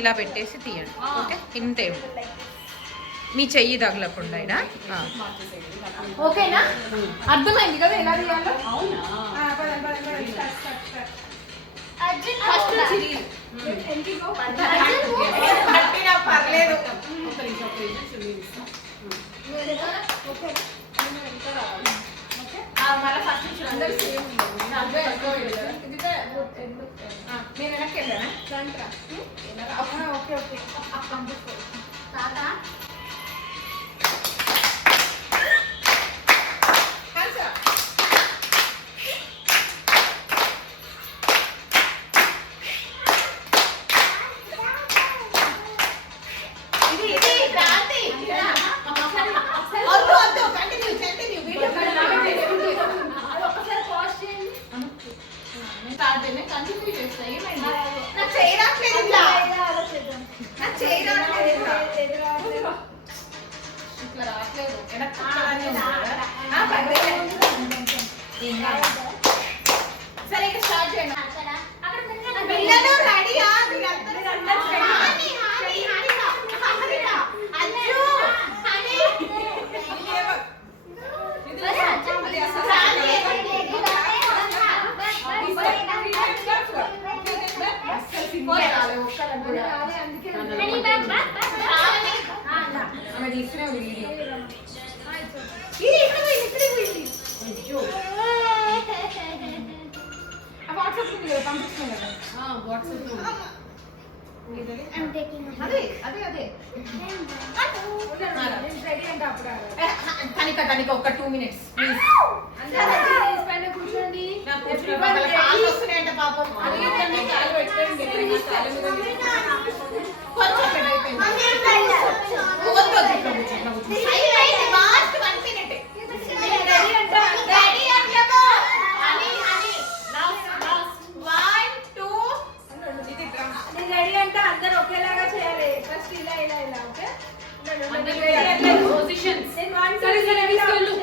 ఇలా పెట్టేసి తీయండి. ఓకే, ఇంతే. మీ చెయ్యి తగలకుండా. ఓకేనా? అర్థమైంది కదా ఎలా తీయాలో? పర్లేదు. మళ్ళీ ఫస్ట్ నుంచి అందరూ సేమ్ నేను వెనక్కి వెళ్ళానా? Okay okay. సరే ఇక స్టార్ట్ చేయండి. తనిక ఒక 2 minutes కూర్చోండి. పాపం రెడీ అంటే అందరు ఒకేలాగా చేయాలి. ఫస్ట్ ఇలా ఇలా ఇలా. Okay, positions. సరే సరే తీసుకెళ్ళు.